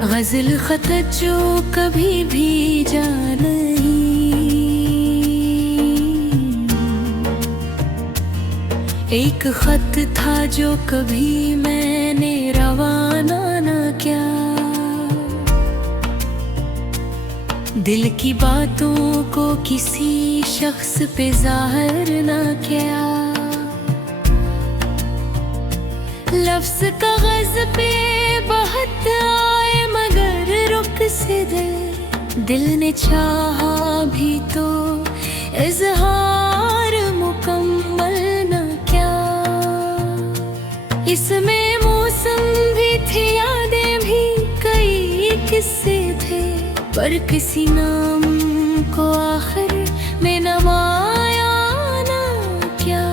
गज़ल ख़त जो कभी भी जा नहीं, एक ख़त था जो कभी मैंने रवाना न किया। दिल की बातों को किसी शख्स पे ज़ाहिर न किया। लफ्ज़ कागज़ पे बहुत आए मगर रुक से दिल ने चाहा भी तो इज़हार मुकम्मल न किया। इसमें मौसम भी थे, यादें भी कई किस्से थे, पर किसी नाम को आखिर में नवाया ना क्या।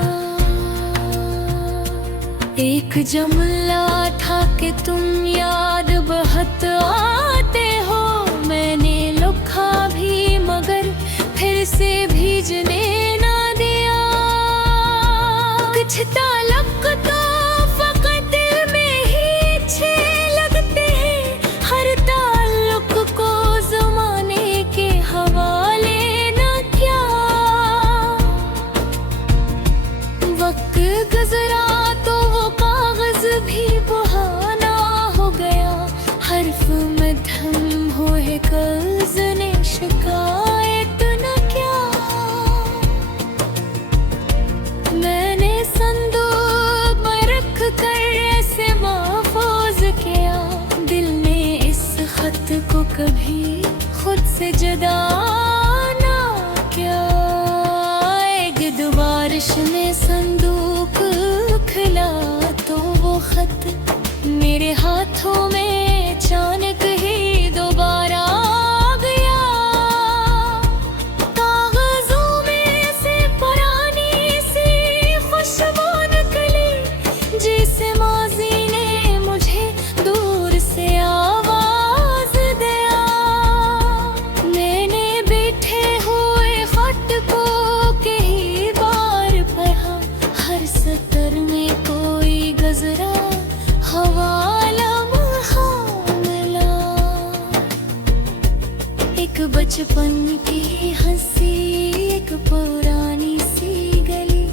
एक जुमला था कि तुम याद बहुत आते हो, मैंने लिखा भी मगर फिर से भेजने ना दिया। कुछ ताल्लुक तो फकत दिल में ही अच्छे लगते हैं, हर ताल्लुक को ज़माने के हवाले ना किया। वक्त गुज़रा तो वो कागज़ भी बहाना हो गया, हर्फ में धम हुए कर्ज़ ने शिकायत न किया। मैंने संदूक में रख कर ऐसे महफूज किया, दिल ने इस खत को कभी खुद से जुदा ना किया। एक दो बारिश में संदूक खुला तो वो खत मेरे हाथों में अचानक ही दोबारा आ गया। कागजों में से पुरानी सी खुशबू निकली, जैसे माज़ी ने मुझे दूर से आवाज दिया। मैंने बैठे हुए खत को कई बार पढ़ा, हर सतर में कोई गजरा हवाला मिला। एक बचपन की हंसी, एक पुरानी सी गली,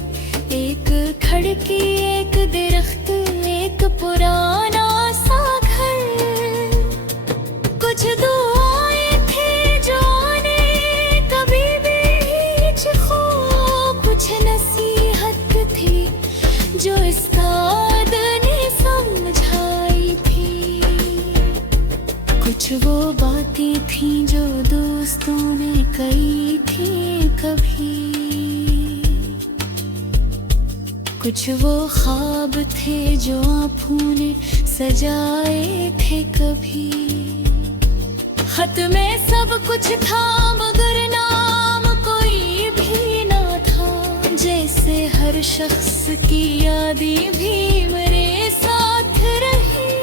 एक खिड़की, एक दरख्त, एक पुराना सा घर। कुछ दुआएं थे जो आने कभी बीच खो, कुछ नसीहत थी जो उस्ताद ने समझाई थी, कुछ वो बातें थी जो दोस्तों ने कही थी कभी, कुछ वो ख्वाब थे जो आँखों ने सजाए थे कभी। खत में सब कुछ था मगर नाम कोई भी ना था, जैसे हर शख्स की यादें भी मेरे साथ रही।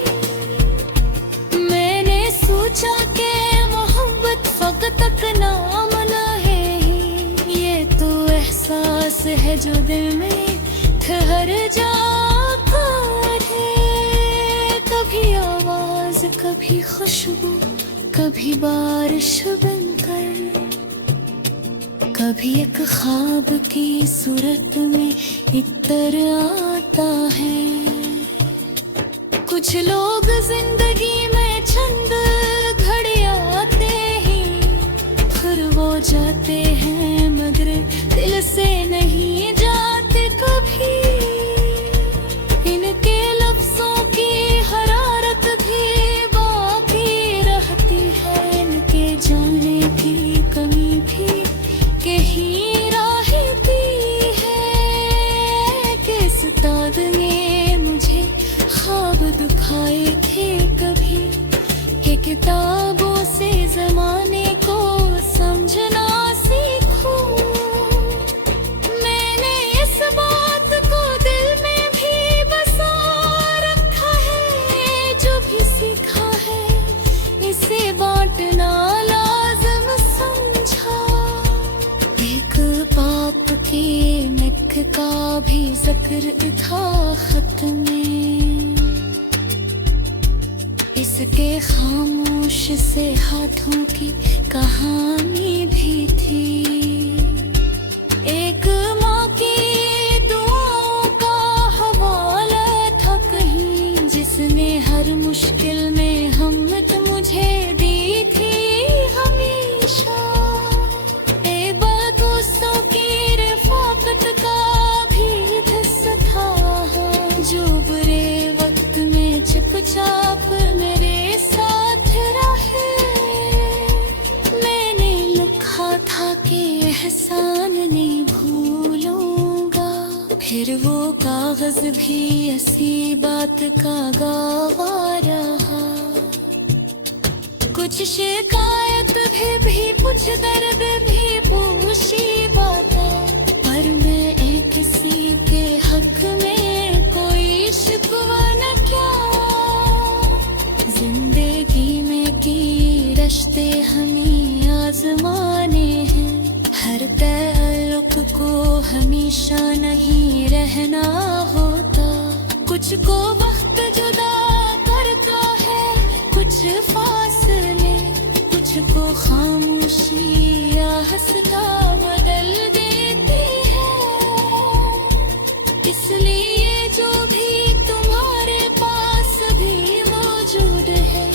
मैंने सोचा कि मोहब्बत फकत नाम ना है, ये तो एहसास है जो दिल में ठहर जाता है। कभी आवाज, कभी खुशबू, कभी बारिश बनकर, कभी एक ख्वाब की सूरत में इतर आता है। कुछ लोग जिंदगी में चंद घड़ी आते हैं, फिर वो जाते हैं मगर दिल से नहीं जाते कभी। इनके लफ्जों की हरारत भी बाकी रहती है, इनके जाने की कमी भी कहीं रहती है। किस उस्ताद ने मुझे ख्वाब दिखाए थे कभी, कि किताबों से ज़माने को समझना सीखूं। मैंने इस बात को दिल में भी बसा रखा है, जो भी सीखा है इसे बांटना लाज़िम समझा। एक पाप के निक का भी जिक्र था खत में, इसके खामोश से हाथों की कहानी भी थी। एक माँ की दुआओं का हवाला था कहीं, जिसने हर मुश्किल में हिम्मत मुझे दी थी हमेशा। दोस्तों की रफ़ाक़त का भी हिस्सा था, जो बुरे वक्त में चुपचाप मेरे साथ रहे। मैंने लिखा था कि एहसान नहीं भूलूंगा, फिर वो कागज भी ऐसी बात का गवाह रहा। कुछ शिकायत भी कुछ दर्द भी पूछी बातें, पर मैं एक किसी के हक में कोई शिकवा न क्या। जिंदगी में की रिश्ते हमें आजमाने हैं, हर ताल्लुक को हमेशा नहीं रहना होता। कुछ को वक्त जुदा करता है, कुछ फासले, कुछ को खामोशी या हंसता बदल देती है। इसलिए जो भी तुम्हारे पास भी मौजूद है,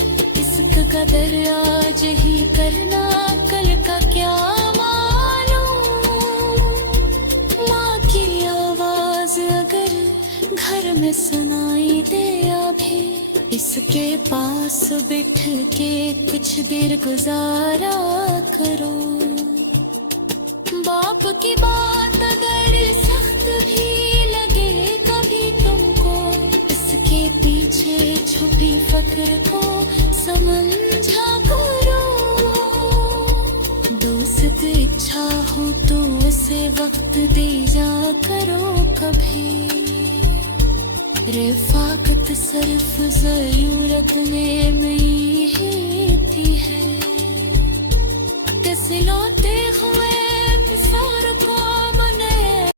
इसका कदर आज ही करना, कल का क्या मालूम। माँ की आवाज अगर घर में सुनाई दे अभी, इसके पास बैठ के कुछ देर गुजारा करो। बाप की बात अगर सख्त भी लगे कभी तुमको, इसके पीछे छुपी फक्र को समझा करो। दोस्त इच्छा हो तो उसे वक्त दे जा करो कभी, रफ़ाक़त सिर्फ ज़रूरत में नहीं होती है। सिलौते हुए